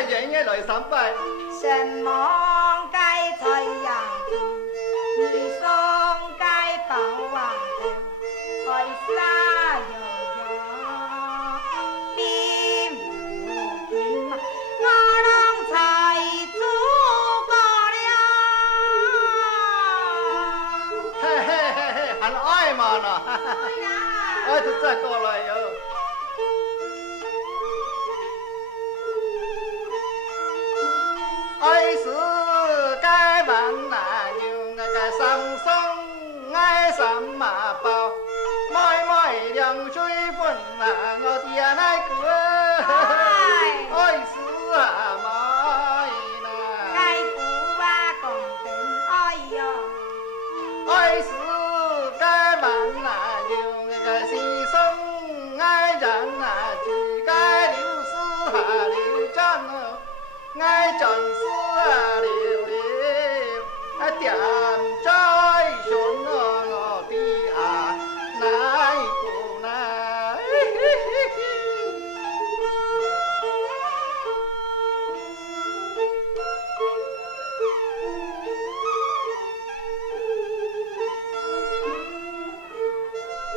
来人也来参拜。什么该财呀？你送该宝啊！开沙哟哟，边无我让财主过了。嘿嘿嘿嘿，还爱嘛呢？哎，就再过来哟。爱是该万难用那个三生爱三马包，妹妹凉水分啊，我爹那个爱是啊妹呐，该古啊共等爱哟，爱是该万难用那个牺牲爱人啊，只该流失下流战哦。爱真是溜溜，点在寻我的啊奶姑奶。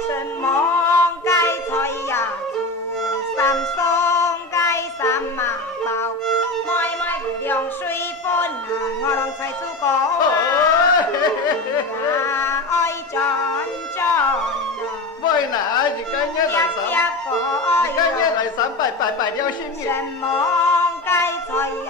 什么该财呀？三送该三马包。凉水分啊，我让财主过啊，爱真真啊！喂呐，你今日来三，你今日来三拜拜了心意。什么该财呀？